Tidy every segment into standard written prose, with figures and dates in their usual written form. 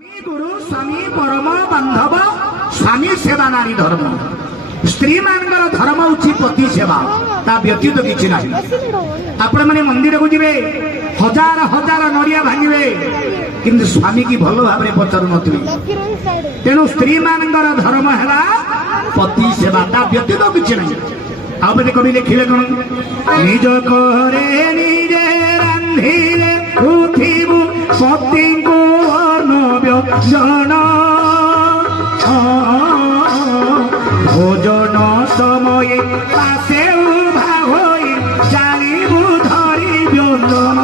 गुरु स्वामी परम बांधव स्वामी सेवा नारी धर्म स्त्री मानकर धर्म हूँ पति सेवा ता व्यतीत किसी ना आपण मैंने मंदिर को जीवे हजार हजार नड़िया भांगे किंतु स्वामी की भल भाव में पचारू नी तेणु स्त्री मानकर धर्म है पति सेवा ता व्यतीत किसी ना आप कवि लिखिले कौन निज करे निजे रांधिले उठिबु पति को व्यजन भोजन समय पासे उभा होई चालिबु धरी व्यजन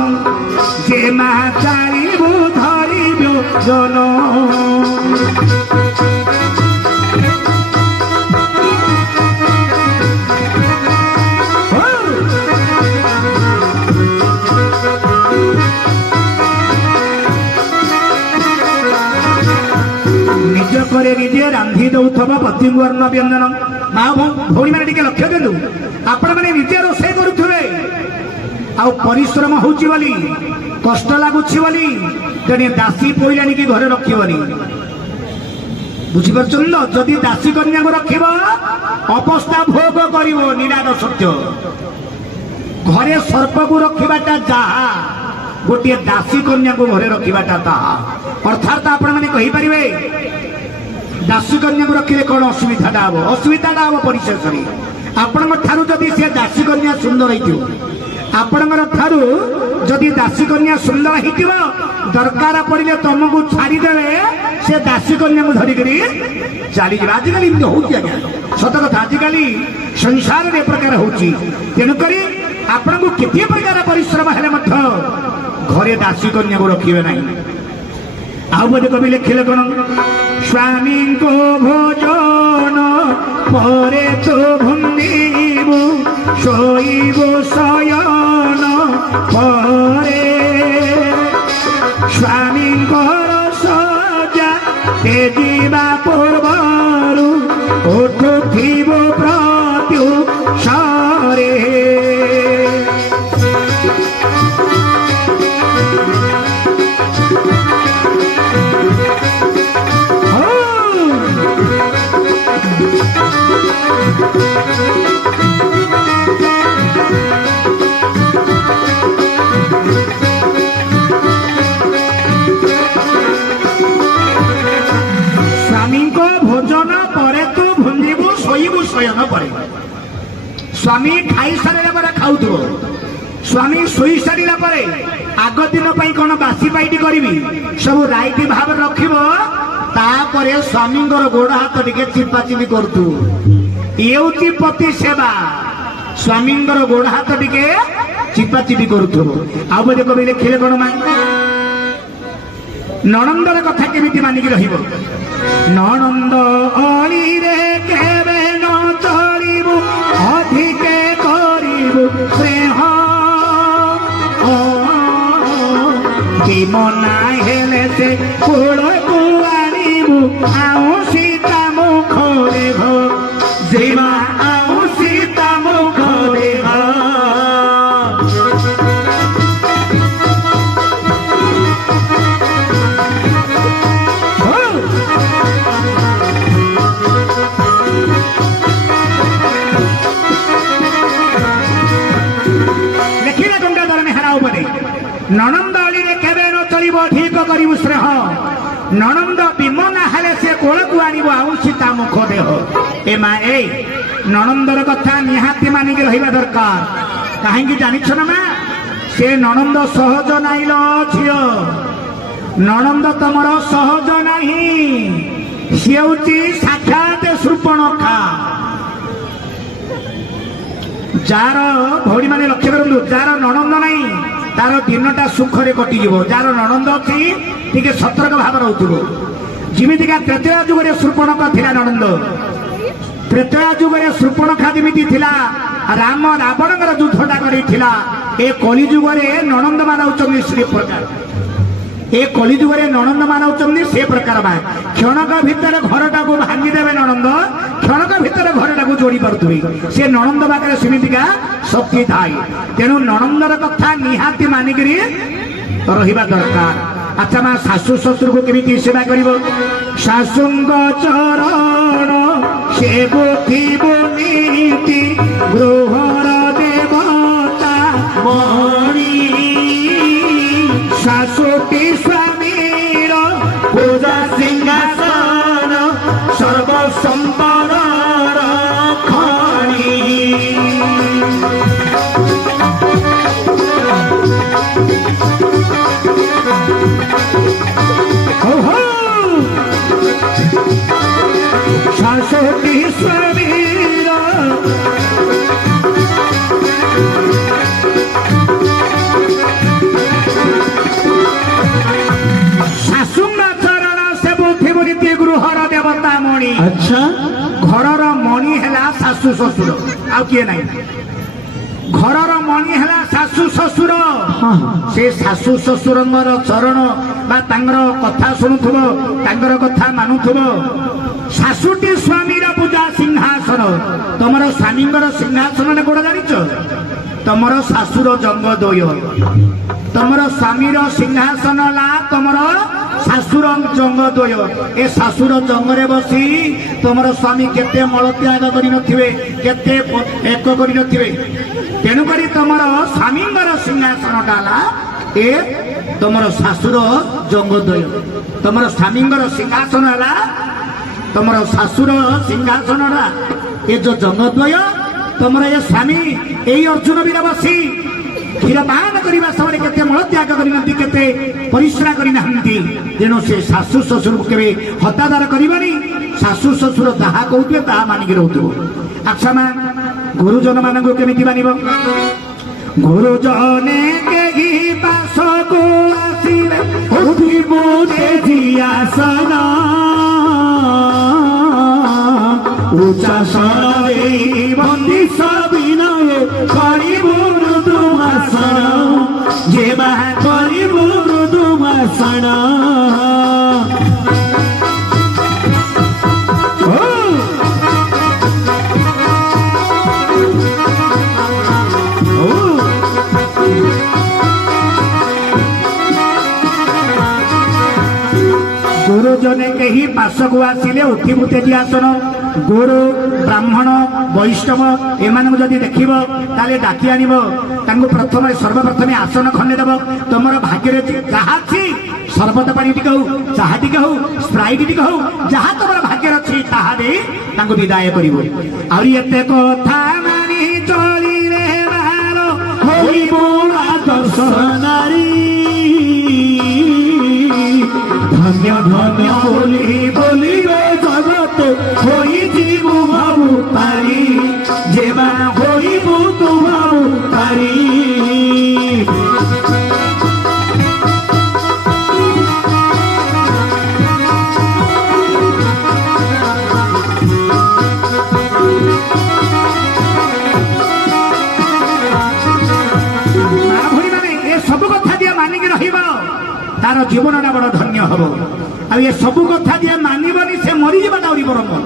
जे मा चालिबु धरी व्यजन करे निजे रांधि दौथबा पति वर्ण व्यंजन माँ भौणी मैंने टे लक्ष्य दिलु आपण मैंने निजे रोषे करुवे आ परिश्रम होची बोली कष्ट लगुच बोली तेने दासी पईलानी कि घरे रखनी बुझीपार जदि दासी कन्या को रख अवस्था भोग कर निराद सत्य घरे सर्प को रखाटा जहा गोटे दासी कन्या को घरे रखाटा ताहा अर्थात आपण मैंने कहींपारे दासी कन्या को रखिले कौन असुविधा हम असुविधा हम परिशेष आपण जदि से दासी कन्या सुंदर आपण जदि दासी कन्या सुंदर हो दरकार पड़े तुमको छाड़देवे से दासी कन्या को धरिक चली जाए आजिकल एमती हो सत कथा आजिकल संसार में प्रकार हो तेणुक आपण को केते प्रकार परिश्रम हेले घरे दासी कन्या को रखिए ना आउ बोले कवि लिखिले कौन स्वामी को भोजन परे तो भुंदिबु शोइबु शयन परे स्वामी सजा तेजिबा पूर्वरु उठुथिबु प्रत्युषरे शयन परे स्वामी खाई सारा खाऊ स्वामी शोई सारा आग दिन कौन बासी पाइटी करी सब राइट भाव रखिपर स्वामी गोड़ हाथ टे चिपा चिपी करू ये पति सेवा स्वामी गोड़ हाथ टे चिपा चिपी करू आ बोले कवि लिखिले कौन नणंदर कथा केमिति मानिक रहिबो नणंद अली रे केबे न चलिबु अधिके करिबु स्नेह कि मना हेले से कोड़ को आनिबु आउ सीता मुख देख जेमा आउ सीता मुख देख नणंद अली केबे न चलिबो ठीक करिबु स्नेह नणंद विमना हेले से कोल को आनिबो आउ सीता मुख देह ए मा ए नणंदर कथा निहाती मानिक रहिबा दरकार काहेकि जानिछ ना मा से नणंद सहज नाइल झियो नणंद तमर सहज नाही से होची साक्षात शूर्पणखा जार भौणी माने लक्ष्य करंदु जार नणंद नाही तार दिनटा सुखरे कटिज जार नणंद अच्छी टे सतर्क भाव रोथो जमीका त्रेतया जुगे शूर्पणखा थिला नणंद त्रेतया जुगे शूर्पणखा जमी थिला राम रावण युद्धटा करा ए कली जुगे नणंद मान श्री प्रकार ए कली जुगे नणंद मान से प्रकार भाई क्षणक भितर घरटा को भांगीदेवे नणंद क्षणक भितर घरटा को जोड़ी पारे से नणंद पाखे सेमिका शक्ति थाए तेणु नणंदर कथा निहाती मानिक रहा दरकार ଆଚ୍ଛା ମା ଶାଶୁ ଶ୍ୱଶୁରକୁ କେମିତି ସେବା କରିବ? ଶାଶୁଙ୍କ ଚରଣ ସେବୁଥିବ ନୀତି ଗୃହର ଦେବତା ମଣି ଶାଶୁଟି ସ୍ୱାମୀର ପୂଜା ସିଂହାସନ ସର୍ବ ସମ୍ପଦର ଖଣି ଶାଶୁଟି ସ୍ୱାମୀର ଶାଶୁଙ୍କ ଚରଣ ସେବୁଥିବ ନୀତି ଗୃହର ଦେବତା ମଣି। ଆଚ୍ଛା ଘରର ମଣି ହେଲା ଶାଶୁ ଶ୍ୱଶୁର, ଆଉ କିଏ ନାହିଁ। ଘରର ମଣି ହେଲା ଶାଶୁ ଶ୍ୱଶୁର। ସେ ଶାଶୁ ଶ୍ୱଶୁରଙ୍କର ଚରଣ ବା ତାଙ୍କର କଥା ଶୁଣୁଥିବ, ତାଙ୍କର କଥା ମାନୁଥିବ। ଶାଶୁଟି ସ୍ୱାମୀର ପୂଜା ସିଂହାସନ। ତମର ସ୍ୱାମୀଙ୍କର ସିଂହାସନଟା କୋଉଟା ଜାଣିଛ? ତମର ଶାଶୁର ଜଙ୍ଗ ଦ୍ୱୟ। ତମର ସ୍ୱାମୀର ସିଂହାସନ ହେଲା ତମର ଶାଶୁର ଜଙ୍ଗ ଦ୍ୱୟ। ଏ ଶାଶୁର ଜଙ୍ଗରେ ବସି ତମର ସ୍ୱାମୀ କେତେ ମଳତ୍ୟାଗ କରିନଥିବେ, କେତେ ଏକ କରିନଥିବେ। ତେଣୁକରି ତମର ସ୍ୱାମୀଙ୍କର ସିଂହାସନଟା ହେଲା ଏ ତମର ଶାଶୁର ଜଙ୍ଗ ଦ୍ୱୟ। ତମର ସ୍ୱାମୀଙ୍କର ସିଂହାସନ ହେଲା ତମର ଶାଶୁର ସିଂହାସନଟା ଏ ଯୋଉ ଜଙ୍ଗ ଦ୍ୱୟ। ତମର ଏ ସ୍ୱାମୀ ଏଇ ଅର୍ଜୁନ ବୀର ବସି କ୍ଷୀରପାନ କରିବା ସମୟରେ କେତେ ମଳତ୍ୟାଗ କରିନାହାନ୍ତି, କେତେ ପରିଶ୍ରା କରିନାହାନ୍ତି। ତେଣୁ ସେ ଶାଶୁ ଶ୍ୱଶୁରକୁ କେବେ ହତାଦାର କରିବନି। ଶାଶୁ ଶ୍ୱଶୁର ଯାହା କହୁଥିବେ ତାହା ମାନିକି ରହୁଥିବ। ଆଚ୍ଛା ମା ଗୁରୁଜନ ମାନଙ୍କୁ କେମିତି ମାନିବ? ଗୁରୁଜନେ କେହି ପାଶକୁ ଆସିଲେ ଉଠିବୁ ଆସନ ଉଚ୍ଚାସନରେ ବନ୍ଦିଶ ବିନୟ କରିବୁ ମୃଦୁମାସନ ଯେବା କରିବୁ ମୃଦୁମାସନ। ଗୁରୁଜନେ କେହି ପାଶକୁ ଆସିଲେ ଉଠିବୁ ତେଜି ଆସନ। ଗୁରୁ ବ୍ରାହ୍ମଣ ବୈଷ୍ଣବ ଏମାନଙ୍କୁ ଯଦି ଦେଖିବ ତାହେଲେ ଡାକି ଆଣିବ। ତାଙ୍କୁ ପ୍ରଥମେ ସର୍ବପ୍ରଥମେ ଆସନ ଖଣ୍ଡେ ଦେବ। ତମର ଭାଗ୍ୟରେ ଯାହା ଅଛି ସର୍ବତ ପାଣି ଟିକେ ହଉ, ଚାହା ଟିକେ ହଉ, ସ୍ପ୍ରାଇଟ୍ ଟିକେ ହଉ, ଯାହା ତମର ଭାଗ୍ୟରେ ଅଛି ତାହା ଦେଇ ତାଙ୍କୁ ବିଦାୟ କରିବ। ଆହୁରି ଏତେ କଥା ମାନି ଚଳିଲେ ଭାର ହୋଇବୁ ଆଦର୍ଶ ନାରୀ। ଧନ୍ୟ ଧନ୍ୟ ବୋଲି ବୋଲିବେ ଜଗତ ହୋଇଯିବୁ ଭାବୁ ପାରି ଯେବା ହୋଇବୁ ତୁ ଭାବୁ ପାରି। ସବୁ କଥା ଯିଏ ମାନିକି ରହିବ ତାର ଜୀବନଟା ବଡ ଧନ୍ୟ ହବ। ଆଉ ଏ ସବୁ କଥା ଯିଏ ମାନିବନି ସେ ମରିଯିବାଟା ଆହୁରି ବରଂ ଭଲ।